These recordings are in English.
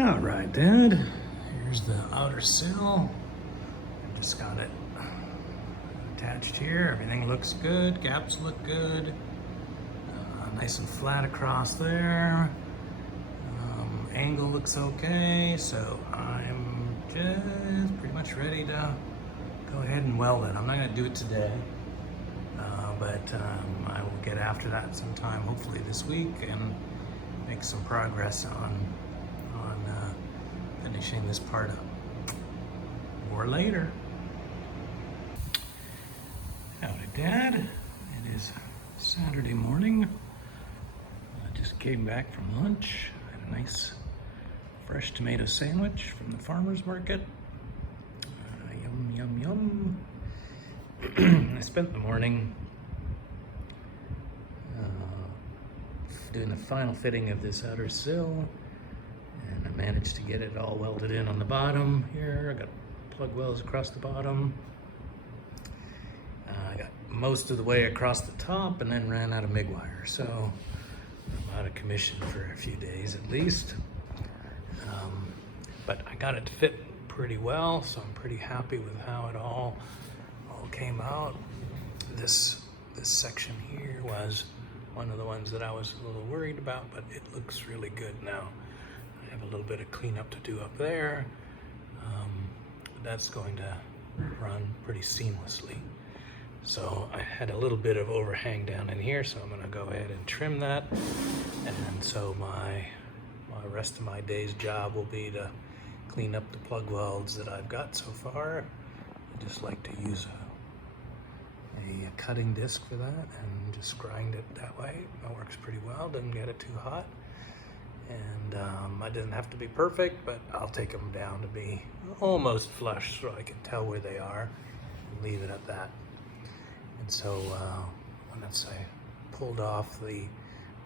All right, Dad. Here's the outer sill. I just got it attached here. Everything looks good. Gaps look good. Nice and flat across there. Angle looks okay. So I'm just pretty much ready to go ahead and weld it. I'm not going to do it today, but I will get after that sometime, hopefully this week, and make some progress on finishing this part up. Or later. Howdy, Dad. It is Saturday morning. I just came back from lunch. Had a nice fresh tomato sandwich from the farmer's market. Yum, yum, yum. I spent the morning doing the final fitting of this outer sill, and I managed to get it all welded in on the bottom here. I got plug welds across the bottom. I got most of the way across the top and then ran out of MIG wire, so I'm out of commission for a few days at least. But I got it to fit pretty well, so I'm pretty happy with how it all came out. This section here was one of the ones that I was a little worried about, but it looks really good now. I have a little bit of cleanup to do up there. That's going to run pretty seamlessly. So I had a little bit of overhang down in here, so I'm going to go ahead and trim that. And so my rest of my day's job will be to clean up the plug welds that I've got so far. I just like to use a cutting disc for that and just grind it that way. That works pretty well, doesn't get it too hot. And I didn't have to be perfect, but I'll take them down to be almost flush so I can tell where they are and leave it at that. And so once I pulled off the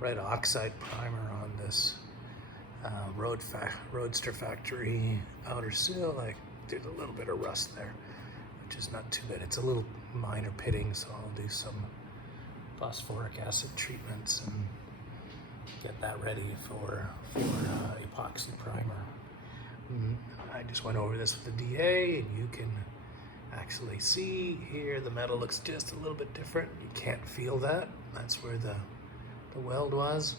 red oxide primer on this Roadster Factory outer sill, I did a little bit of rust there, which is not too bad. It's a little minor pitting, so I'll do some phosphoric acid treatments and get that ready for epoxy primer. I just went over this with the DA, and you can actually see here the metal looks just a little bit different. You can't feel that. That's where the weld was.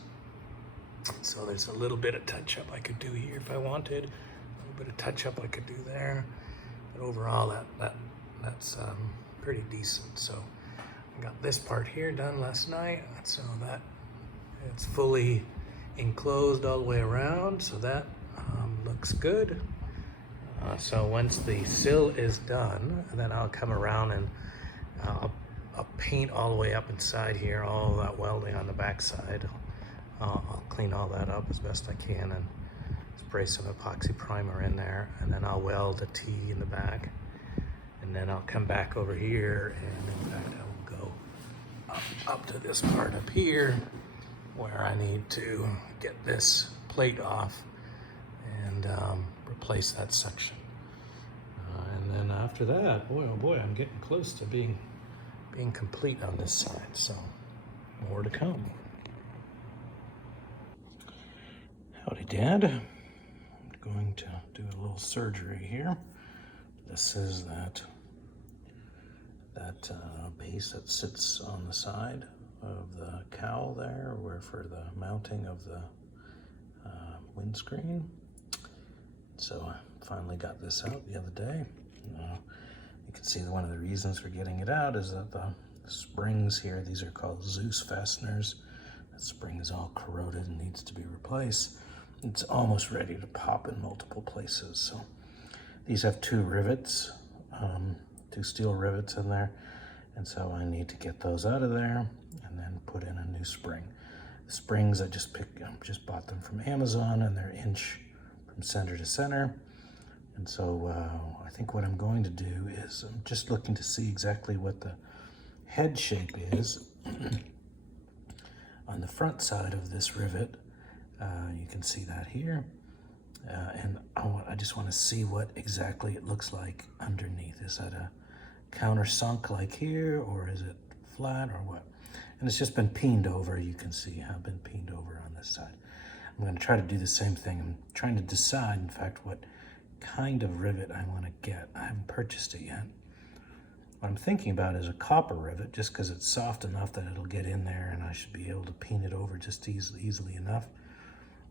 So there's a little bit of touch-up I could do here if I wanted. A little bit of touch-up I could do there. But overall, that's pretty decent. So I got this part here done last night, so that it's fully enclosed all the way around, so that looks good. So once the sill is done, then I'll come around and I'll paint all the way up inside here, all that welding on the back side. I'll clean all that up as best I can and spray some epoxy primer in there, and then I'll weld a T in the back. And then I'll come back over here, and in fact I will go up to this part up here where I need to get this plate off and replace that section. And then after that, boy oh boy, I'm getting close to being complete on this side, so more to come. Howdy, Dad. I'm going to do a little surgery here. This is that base that sits on the side of the cowl there, where for the mounting of the windscreen. So I finally got this out the other day. You can see that one of the reasons for getting it out is that the springs here, these are called Zeus fasteners. That spring is all corroded and needs to be replaced. It's almost ready to pop in multiple places. So these have two rivets, two steel rivets in there. And so I need to get those out of there and then put in a new spring. The springs I just bought them from Amazon, and they're 1 inch from center to center. And so I think what I'm going to do is I'm just looking to see exactly what the head shape is on the front side of this rivet. You can see that here. And I just want to see what exactly it looks like underneath. Is that a countersunk like here, or is it flat, or what? And it's just been peened over. You can see how it's been peened over on this side. I'm going to try to do the same thing. I'm trying to decide, in fact, what kind of rivet I want to get. I haven't purchased it yet. What I'm thinking about is a copper rivet, just because it's soft enough that it'll get in there and I should be able to peen it over just easily enough.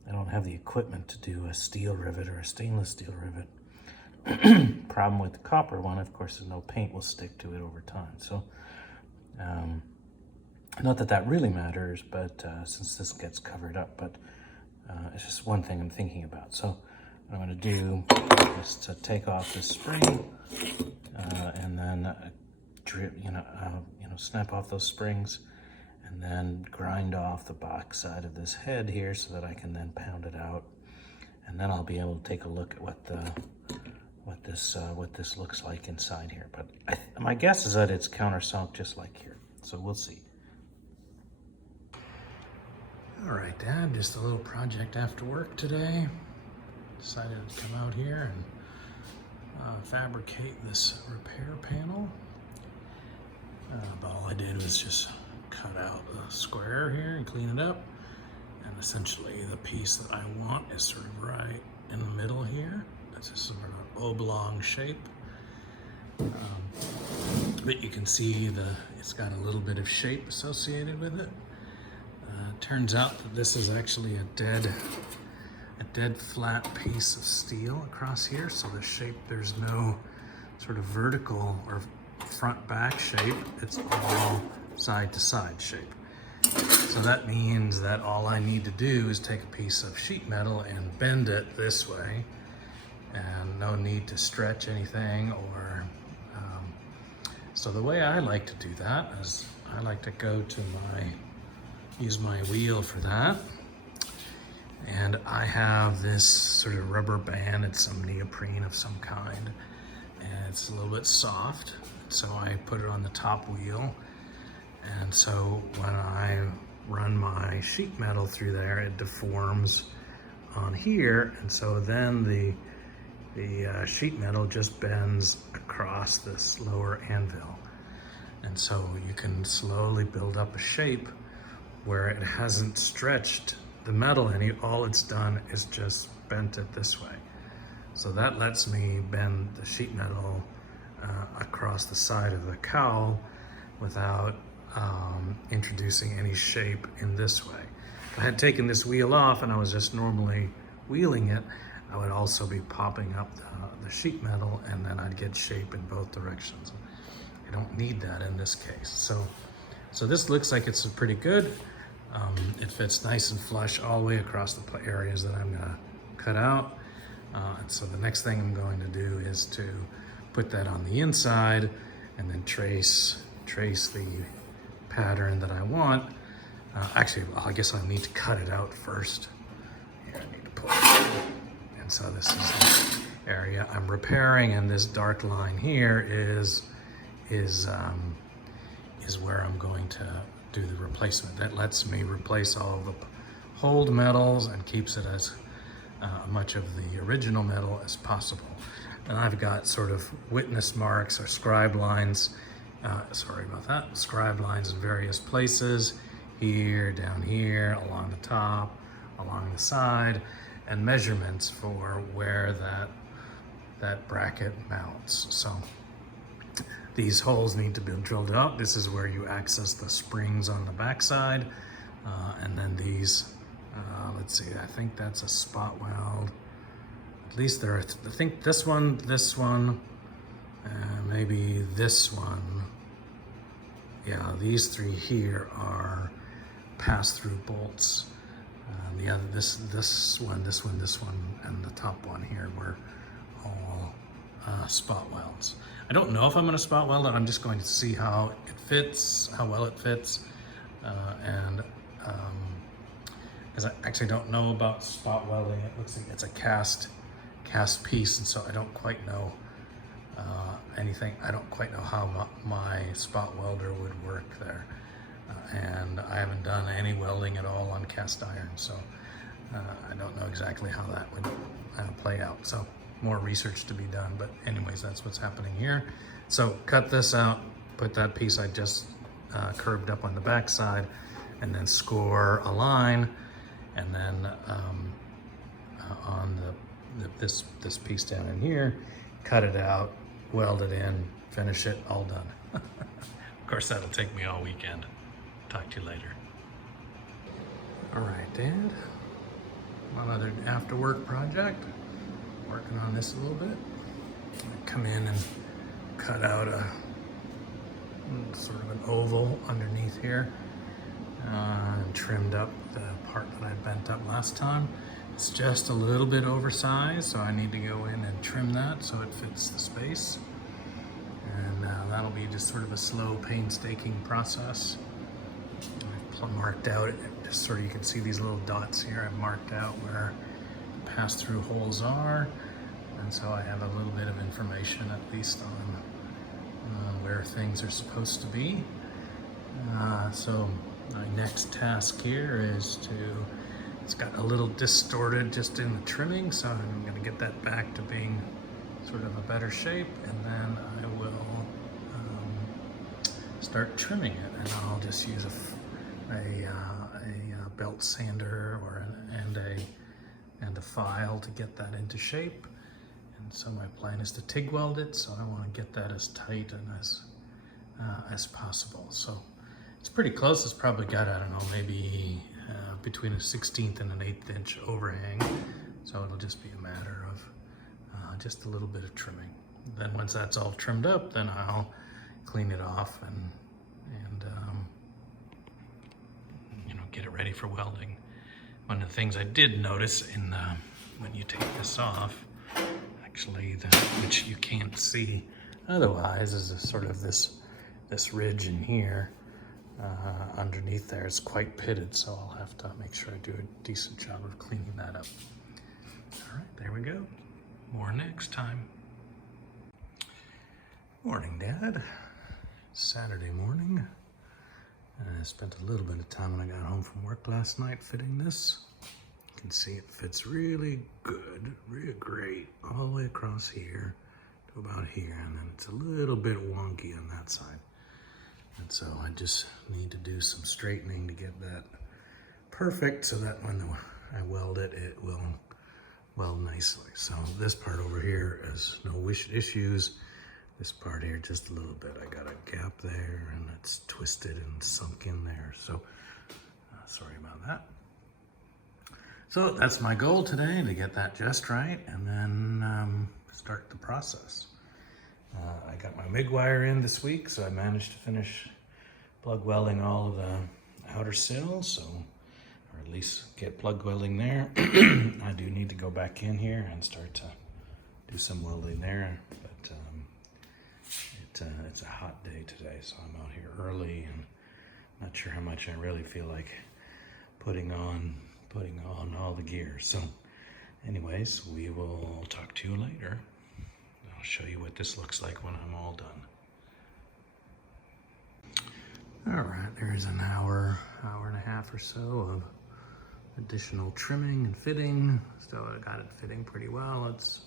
I don't have the equipment to do a steel rivet or a stainless steel rivet. Problem with the copper one, of course, is no paint will stick to it over time. So, not that that really matters, but since this gets covered up, but it's just one thing I'm thinking about. So what I'm going to do is to take off this spring and then snap off those springs and then grind off the back side of this head here so that I can then pound it out, and then I'll be able to take a look at what this looks like inside here. But my guess is that it's countersunk just like here, so we'll see. All right, Dad, just a little project after work today. Decided to come out here and fabricate this repair panel. But all I did was just cut out a square here and clean it up. And essentially the piece that I want is sort of right in the middle here. It's a sort of oblong shape. But you can see it's got a little bit of shape associated with it. Turns out that this is actually a dead flat piece of steel across here. So the shape, there's no sort of vertical or front back shape. It's all side to side shape. So that means that all I need to do is take a piece of sheet metal and bend it this way, and no need to stretch anything or so the way I like to do that is I like to use my wheel for that. And I have this sort of rubber band, it's some neoprene of some kind, and it's a little bit soft. So I put it on the top wheel. And so when I run my sheet metal through there, it deforms on here. And so then the sheet metal just bends across this lower anvil. And so you can slowly build up a shape where it hasn't stretched the metal any. All it's done is just bent it this way. So that lets me bend the sheet metal across the side of the cowl without introducing any shape in this way. If I had taken this wheel off and I was just normally wheeling it, I would also be popping up the sheet metal, and then I'd get shape in both directions. I don't need that in this case. So this looks like it's pretty good. It fits nice and flush all the way across the areas that I'm gonna cut out. And so the next thing I'm going to do is to put that on the inside and then trace the pattern that I want. Actually, well, I guess I need to cut it out first. Here, I need to pull it. And so this is the area I'm repairing, and this dark line here is where I'm going to do the replacement. That lets me replace all of the hold metals and keeps it as much of the original metal as possible. And I've got sort of witness marks or scribe lines, scribe lines in various places, here, down here, along the top, along the side, and measurements for where that bracket mounts. So these holes need to be drilled out. This is where you access the springs on the backside. And then these, let's see, I think that's a spot weld. At least there are, I think this one, maybe this one. Yeah, these three here are pass-through bolts. The other, this one, and the top one here were all spot welds. I don't know if I'm going to spot weld it. I'm just going to see how it fits, how well it fits, because I actually don't know about spot welding. It looks like it's a cast piece, and so I don't quite know anything. I don't quite know how my spot welder would work there, and I haven't done any welding at all on cast iron, so I don't know exactly how that would play out. So more research to be done, but anyways, that's what's happening here. So cut this out, put that piece I just curved up on the back side, and then score a line, and then on this piece down in here, cut it out, weld it in, finish it, all done. Of course, that'll take me all weekend. Talk to you later. All right, Dad. One other after work project. Working on this a little bit. I come in and cut out a sort of an oval underneath here and trimmed up the part that I bent up last time. It's just a little bit oversized, so I need to go in and trim that so it fits the space. And that'll be just sort of a slow, painstaking process. I've marked out, just so you can see these little dots here, I've marked out where pass-through holes are. And so I have a little bit of information at least on where things are supposed to be. So my next task here is it's got a little distorted just in the trimming, so I'm going to get that back to being sort of a better shape, and then I will start trimming it, and I'll just use a belt sander and a file to get that into shape. And so my plan is to TIG weld it, so I want to get that as tight and as possible. So it's pretty close. It's probably got, I don't know, maybe between a 1/16 and an 1/8 inch overhang. So it'll just be a matter of just a little bit of trimming. Then once that's all trimmed up, then I'll clean it off and get it ready for welding. One of the things I did notice when you take this off, actually, which you can't see otherwise, is sort of this ridge in here underneath there. It's quite pitted, so I'll have to make sure I do a decent job of cleaning that up. All right, there we go. More next time. Morning, Dad. Saturday morning. I spent a little bit of time when I got home from work last night fitting this. You can see it fits really good, really great, all the way across here to about here, and then it's a little bit wonky on that side. And so I just need to do some straightening to get that perfect so that when I weld it, it will weld nicely. So this part over here has no issues. This part here, just a little bit. I got a gap there and it's twisted and sunk in there. So sorry about that. So that's my goal today, to get that just right and then start the process. I got my MIG wire in this week, so I managed to finish plug welding all of the outer sills, or at least get plug welding there. I do need to go back in here and start to do some welding there, but it's a hot day today, so I'm out here early and not sure how much I really feel like putting on all the gear. So anyways, we will talk to you later. I'll show you what this looks like when I'm all done. All right, there's an hour and a half or so of additional trimming and fitting. Still, I got it fitting pretty well. It's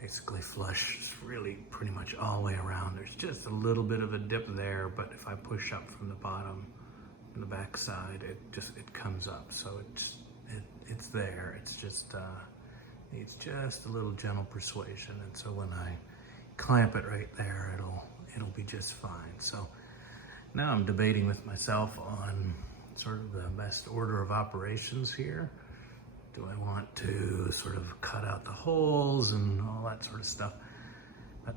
basically flush. It's really pretty much all the way around. There's just a little bit of a dip there, but if I push up from the bottom, from the back side, it comes up. So it's there. It's just needs just a little gentle persuasion, and so when I clamp it right there, it'll be just fine. So now I'm debating with myself on sort of the best order of operations here. Do I want to sort of cut out the holes and all that sort of stuff? But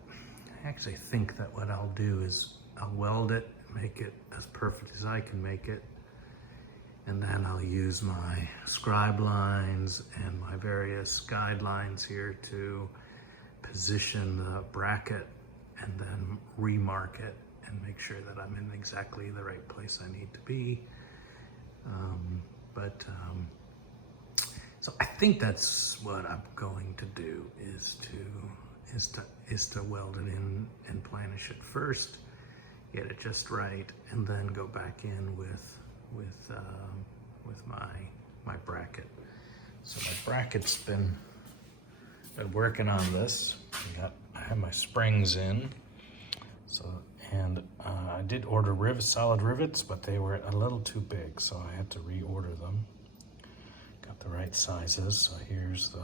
I actually think that what I'll do is I'll weld it, make it as perfect as I can make it, and then I'll use my scribe lines and my various guidelines here to position the bracket and then remark it and make sure that I'm in exactly the right place I need to be. So I think that's what I'm going to do, is to weld it in and planish it first, get it just right, and then go back in with my bracket. So my bracket's been working on this. I have my springs in. I did order solid rivets, but they were a little too big, so I had to reorder them. got the right sizes. So here's the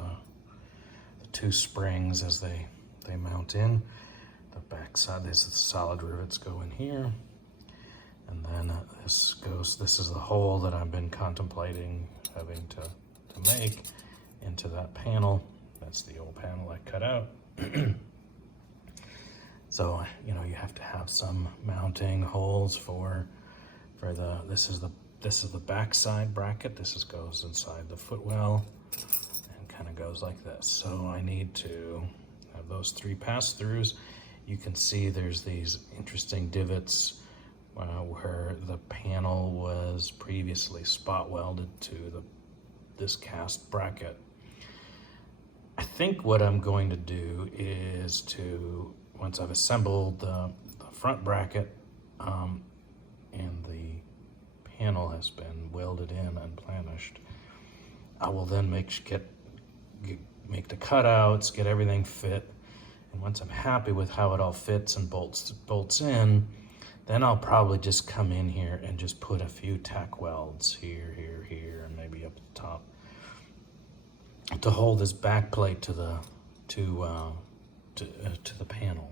two springs as they mount in. The back side, these are the solid rivets go in here. And then this is the hole that I've been contemplating having to make into that panel. That's the old panel I cut out. So, you know, you have to have some mounting holes for this is the back side bracket. This goes inside the footwell and kind of goes like this. So I need to have those 3 pass-throughs. You can see there's these interesting divots where the panel was previously spot welded to this cast bracket. I think what I'm going to do is once I've assembled the front bracket and the panel has been welded in and planished, I will then make the cutouts, get everything fit, and once I'm happy with how it all fits and bolts in, then I'll probably just come in here and just put a few tack welds here, and maybe up the top to hold this back plate to the panel,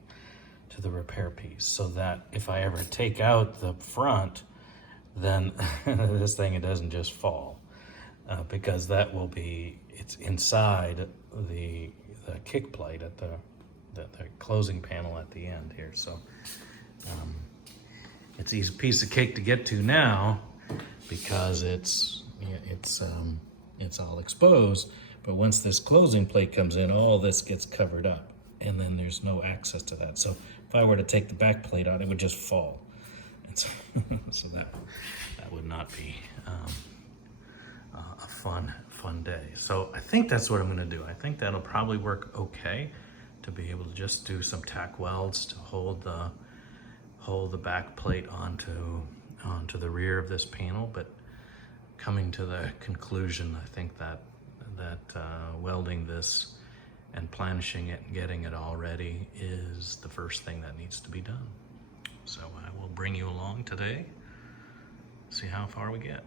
to the repair piece, so that if I ever take out the front, then this thing, it doesn't just fall, because that will be, it's inside the kick plate at the closing panel at the end here. So it's an easy piece of cake to get to now because it's all exposed. But once this closing plate comes in, all this gets covered up, and then there's no access to that. So if I were to take the back plate out, it would just fall. And so, so that would not be a fun day. So I think that's what I'm going to do. I think that'll probably work okay to be able to just do some tack welds to hold the back plate onto the rear of this panel. But coming to the conclusion, I think that welding this and planishing it and getting it all ready is the first thing that needs to be done. So I will bring you along today, see how far we get.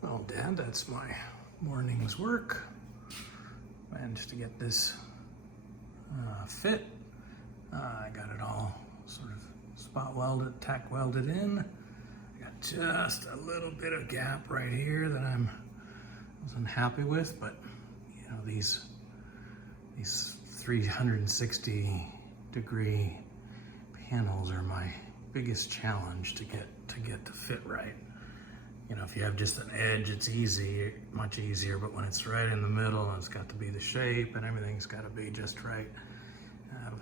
Well, Dad, that's my morning's work. Managed to get this fit. I got it all sort of spot welded, tack welded in. I got just a little bit of gap right here that I was unhappy with, but you know, these 360 degree panels are my biggest challenge to get to fit right. You know, if you have just an edge, it's easy, much easier, but when it's right in the middle and it's got to be the shape and everything's got to be just right, I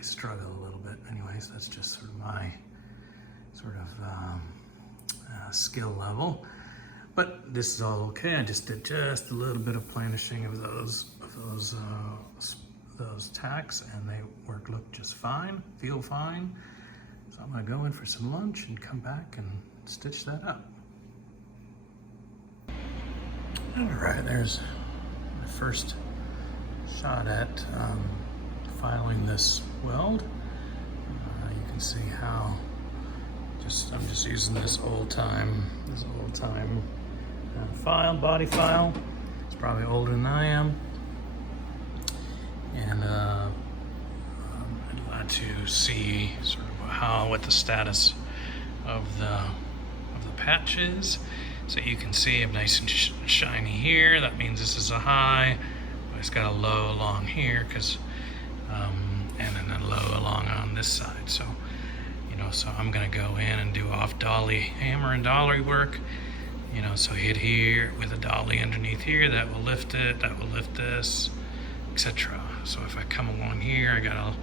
struggle a little bit. Anyways, that's just sort of my skill level. But this is all okay. I just did just a little bit of planishing of those tacks, and they look just fine, feel fine. So I'm gonna go in for some lunch and come back and stitch that up. All right, there's my first shot at filing this weld. You can see how I'm just using this old time body file. It's probably older than I am, and I'd like to see sort of what the status of the patch is. So you can see I'm nice and shiny here. That means this is a high, but it's got a low along here, and then a low along on this side. So, you know, so I'm gonna go in and do off dolly, hammer and dolly work. You know, so hit here with a dolly underneath here, that will lift it, that will lift this, etc. So if I come along here, I got a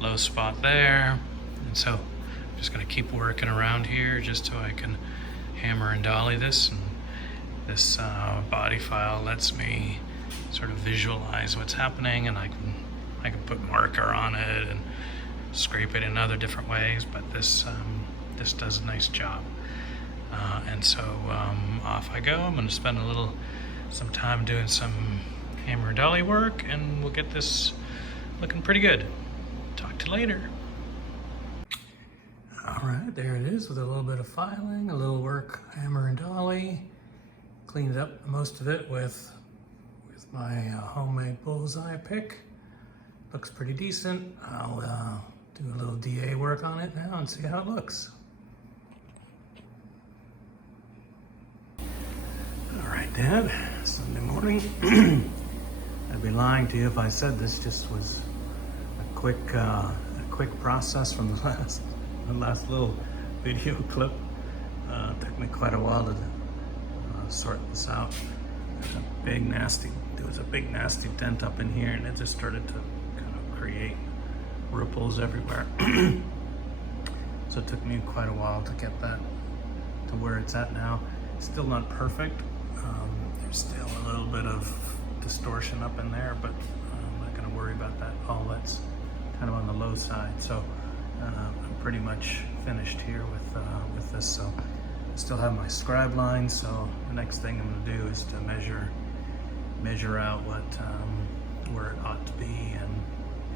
low spot there, and so I'm just gonna keep working around here just so I can hammer and dolly this. And this body file lets me sort of visualize what's happening, and I can put marker on it and scrape it in other different ways, but this does a nice job. And so off I go. I'm going to spend some time doing some hammer and dolly work, and we'll get this looking pretty good. Talk to you later. All right, there it is with a little bit of filing, a little work, hammer and dolly, Cleaned up most of it with my homemade bullseye pick. Looks pretty decent. I'll do a little DA work on it now and see how it looks. All right, Dad, Sunday morning. I'd be lying to you if I said this just was a quick process from the last little video clip. Took me quite a while to sort this out. There was a big nasty dent up in here, and it just started to kind of create ripples everywhere. So it took me quite a while to get that to where it's at now. It's still not perfect. There's still a little bit of distortion up in there, but I'm not going to worry about that. All that's kind of on the low side. So I'm pretty much finished here with this. So I still have my scribe line. So the next thing I'm going to do is to measure out where it ought to be and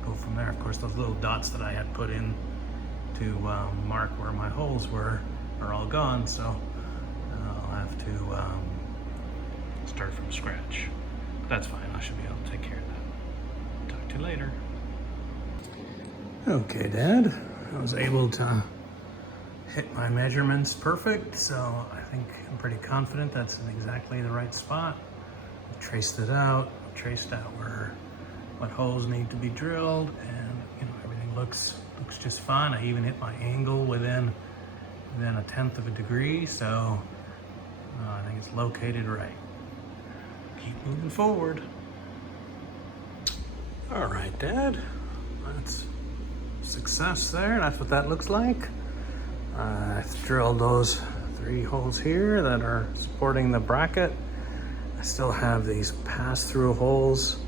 go from there. Of course, those little dots that I had put in to mark where my holes were are all gone. So I'll have to start from scratch. But that's fine. I should be able to take care of that. Talk to you later. Okay, Dad. I was able to hit my measurements perfect, so I think I'm pretty confident that's in exactly the right spot. I've traced it out, traced out what holes need to be drilled, and everything looks just fine. I even hit my angle within 1/10 of a degree, so I think it's located right. Keep moving forward. All right, Dad, that's success there. That's what that looks like. I drilled those 3 holes here that are supporting the bracket. I still have these pass-through holes,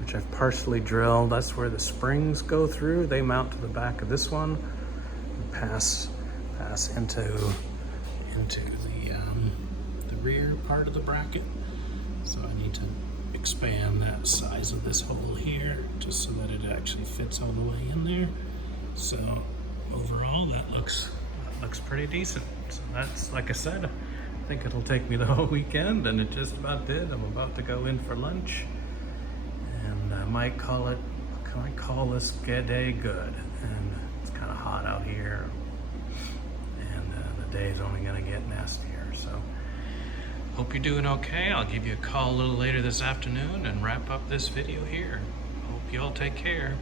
which I've partially drilled. That's where the springs go through. They mount to the back of this one and pass into the rear part of the bracket. So I need to expand that size of this hole here just so that it actually fits all the way in there. So overall, that looks pretty decent. So that's, like I said, I think it'll take me the whole weekend, and it just about did. I'm about to go in for lunch, and I might call this day good. And it's kind of hot out here, and the day is only going to get nastier. So hope you're doing okay. I'll give you a call a little later this afternoon and wrap up this video here. Hope you all take care.